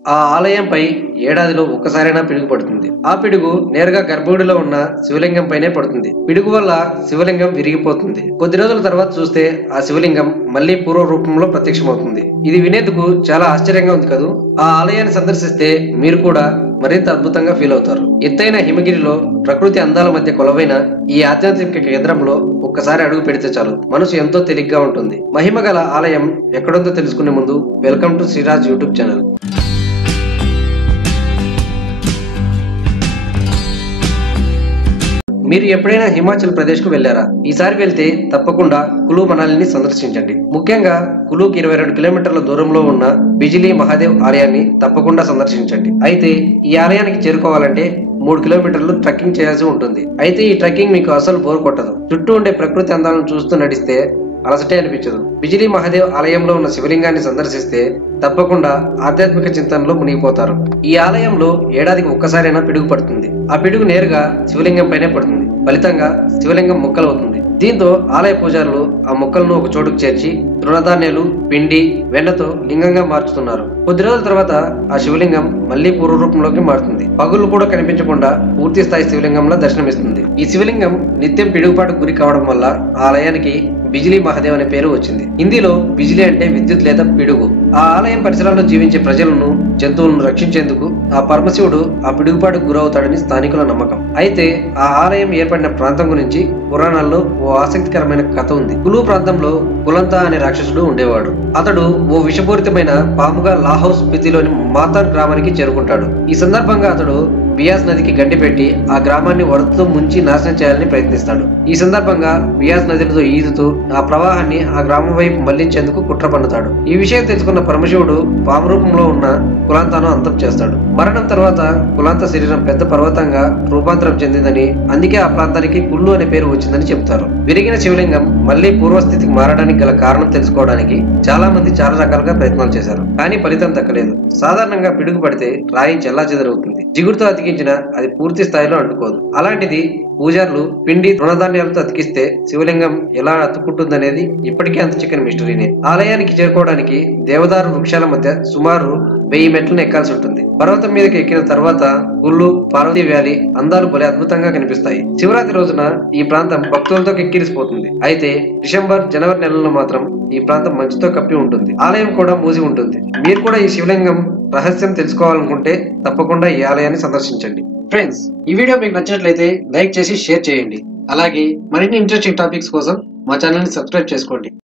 ఆ ఆలయంపై ఏడాదిలో ఒక్కసారైనా పిడుగు పడుతుంది. ఆ పిడుగు నేరుగా గర్భగుడిలో ఉన్న శివలింగం పైనే పడుతుంది. పిడుగు వల్ల శివలింగం విరిగిపోతుంది. కొద్ది రోజుల తర్వాత చూస్తే ఆ శివలింగం మళ్లీ పూర్వ రూపంలో ప్రత్యక్షమవుతుంది. ఇది వినేందుకు చాలా ఆశ్చర్యంగా ఉంది కదూ. ఆ ఆలయాన్ని సందర్శిస్తే మీరు కూడా మరింత అద్భుతంగా ఫీల్ అవుతారు. ఎత్తైన హిమగిరిలో ప్రకృతి అందాల మధ్య కొలవైన ఈ ఆధ్యాత్మిక కేంద్రంలో ఒక్కసారి అడుగు పెడితే చాలు, మనసు ఎంతో తేలిగ్గా ఉంటుంది. మహిమగల ఆలయం ఎక్కడుందో తెలుసుకునే ముందు welcome to Sreeraj YouTube channel. మీరు ఎప్పుడైనా హిమాచల్ ప్రదేశ్ కు వెళ్లారా? ఈసారి వెళ్తే తప్పకుండా కులు మనాలిని సందర్శించండి. ముఖ్యంగా కులుకి 22 కిలోమీటర్ల దూరంలో ఉన్న బిజిలీ మహాదేవ్ ఆలయాన్ని తప్పకుండా సందర్శించండి. అయితే ఈ ఆలయానికి చేరుకోవాలంటే 3 కిలోమీటర్లు ట్రెక్కింగ్ చేయాల్సి ఉంటుంది. అయితే ఈ ట్రెక్కింగ్ మీకు అసలు బోర్ కొట్టదు. చుట్టూ ఉండే ప్రకృతి అందాలను చూస్తూ నడిస్తే అలసటే అనిపించదు. బిజిలీ మహాదేవ్ ఆలయంలో ఉన్న శివలింగాన్ని సందర్శిస్తే తప్పకుండా ఆధ్యాత్మిక చింతనలో మునిగిపోతారు. ఈ ఆలయంలో ఏడాదికి ఒక్కసారైనా పిడుగు పడుతుంది. ఆ పిడుగు నేరుగా శివలింగం పైనే పడుతుంది. ఫలితంగా శివలింగం ముక్కలవుతుంది. దీంతో ఆలయ పూజారులు ఆ మొక్కలను ఒక చోటుకు చేర్చి తృణధాన్యాలు, పిండి, వెన్నతో లింగంగా మార్చుతున్నారు. కొద్ది రోజుల తర్వాత ఆ శివలింగం మళ్లీ పూర్వ రూపంలోకి మారుతుంది. పగులు కూడా కనిపించకుండా పూర్తి స్థాయి శివలింగంలో దర్శనమిస్తుంది. ఈ శివలింగం నిత్యం పిడుగుపాటుకు గురి కావడం వల్ల ఆ ఆలయానికి బిజిలీ మహాదేవ్ అనే పేరు వచ్చింది. హిందీలో బిజిలీ అంటే విద్యుత్ లేదా పిడుగు. ఆ ఆలయం పరిసరాల్లో జీవించే ప్రజలను, జంతువులను రక్షించేందుకు ఆ పరమశివుడు ఆ పిడుగుపాటుకు గురవుతాడని స్థానికుల నమ్మకం. అయితే ఆ ఆలయం ఏర్పడిన ప్రాంతం గురించి పురాణాల్లో ఓ ఆసక్తికరమైన కథ ఉంది. కులు ప్రాంతంలో కులంతా అనే రాక్షసుడు ఉండేవాడు. అతడు ఓ విషపూరితమైన పాముగా లాహౌస్ స్పితిలోని మాతాన్ గ్రామానికి చేరుకుంటాడు. ఈ సందర్భంగా అతడు బియాస్ నదికి గండి పెట్టి ఆ గ్రామాన్ని వరదతో ముంచి నాశనం చేయాలని ప్రయత్నిస్తాడు. ఈ సందర్భంగా బియాస్ నదితో ఈదుతూ ఆ ప్రవాహాన్ని ఆ గ్రామం వైపు మళ్లించేందుకు కుట్ర పన్నుతాడు. ఈ విషయం తెలుసుకున్న పరమశివుడు పాము రూపంలో ఉన్న కులాంతాను అంతం చేస్తాడు. మరణం తర్వాత కులాంత శరీరం పెద్ద పర్వతంగా రూపాంతరం చెందిందని, అందుకే ఆ ప్రాంతానికి కుల్లు అనే పేరు వచ్చిందని చెబుతారు. విరిగిన శివలింగం మళ్లీ పూర్వస్థితికి మారడానికి గల కారణం తెలుసుకోవడానికి చాలా మంది చాలా రకాలుగా ప్రయత్నాలు చేశారు. కానీ ఫలితం దక్కలేదు. సాధారణంగా పిడుగు పడితే రాయి చెల్లాచెదరవుతుంది. జిగురుతో అతికించిన అది పూర్తి స్థాయిలో అంటుకోదు. అలాంటిది పూజారులు పిండి తృణధాన్యాలతో అతికిస్తే శివలింగం ఎలా అతుక్కుంటుందనేది ఇప్పటికీ అంత చిక్కని మిస్టరీనే. ఆలయానికి చేరుకోవడానికి దేవదారు వృక్షాల మధ్య సుమారు 1000 మెట్లను ఎక్కాల్సి ఉంటుంది. పర్వతం మీదకి ఎక్కిన తర్వాత గుళ్ళు, పార్వతీ వ్యాలీ అందాలు భలే అద్భుతంగా కనిపిస్తాయి. శివరాత్రి రోజున ఈ ప్రాంతం భక్తులతో కిక్కిరిసిపోతుంది. అయితే డిసెంబర్, జనవరి నెలల్లో మాత్రం ఈ ప్రాంతం మంచుతో కప్పి ఉంటుంది. ఆలయం కూడా మూసి ఉంటుంది. మీరు కూడా ఈ శివలింగం రహస్యం తెలుసుకోవాలనుకుంటే తప్పకుండా ఈ ఆలయాన్ని సందర్శించండి. ఫ్రెండ్స్, ఈ వీడియో మీకు నచ్చినట్లయితే లైక్ చేసి షేర్ చేయండి. అలాగే మరిన్ని ఇంట్రెస్టింగ్ టాపిక్స్ కోసం మా ఛానల్ ని సబ్స్క్రైబ్ చేసుకోండి.